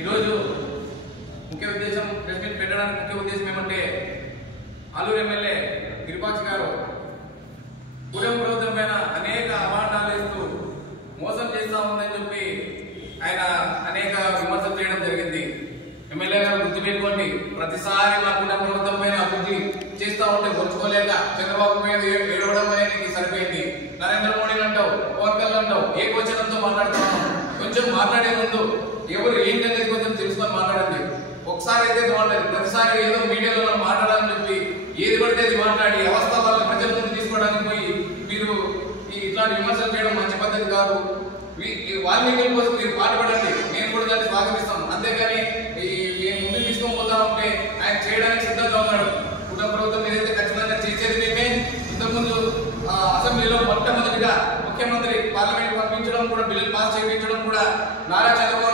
ఈరోజు ముఖ్య ఉద్దేశం ప్రెస్ మీట్ పెట్టడానికి ముఖ్య ఉద్దేశం ఏమంటే ఆలూరు ఎమ్మెల్యే గిరిపాక్షి గారు కూటమి ప్రభుత్వం పైన అనేక అవాండాలు ఇస్తూ మోసం చేస్తా ఉందని చెప్పి ఆయన అనేక విమర్శలు చేయడం జరిగింది. ఎమ్మెల్యే గారు గుర్తుపెట్టుకోండి, ప్రతిసారి మా కూటమి ప్రభుత్వం పైన అభివృద్ధి చేస్తా ఉంటే వచ్చుకోలేక చంద్రబాబు మీద ఏడవడం అనేది సరిపోయింది. నరేంద్ర మోడీని అంటావు, పవన్ కళ్యాణ్ అంటావు, ఏ క్వశ్చన్తో మాట్లాడుతున్నాం. కొంచెం మాట్లాడే ముందు ఎవరు ఏంటనేది కొంచెం తెలుసుకొని మాట్లాడండి. ఒకసారి అయితే బాగుంటుంది, ప్రతిసారి ఏదో మీడియాలో మనం మాట్లాడాలని చెప్పి ఏది పడితే అది మాట్లాడి అవస్థ వాళ్ళ ప్రజల ముందు తీసుకోవడానికి పోయి మీరు ఇట్లాంటి విమర్శలు చేయడం మంచి పద్ధతి కాదు. వాల్మీకి కోసం మీరు పాటుపడండి, నేను కూడా దాన్ని స్వాగతిస్తాను. అంతేగాని నేను ముందుకు తీసుకొని పోతా ఉంటే ఆయన చేయడానికి సిద్ధంగా ఉన్నాడు. కుటుంబ ప్రభుత్వం ఏదైతే ఖచ్చితంగా చేసేది మేమే. ఇంతకుముందు అసెంబ్లీలో మొట్టమొదటిగా ముఖ్యమంత్రి పార్లమెంట్ పంపించడం కూడా, బిల్లు పాస్ చేయించడం కూడా నారా చంద్రబాబు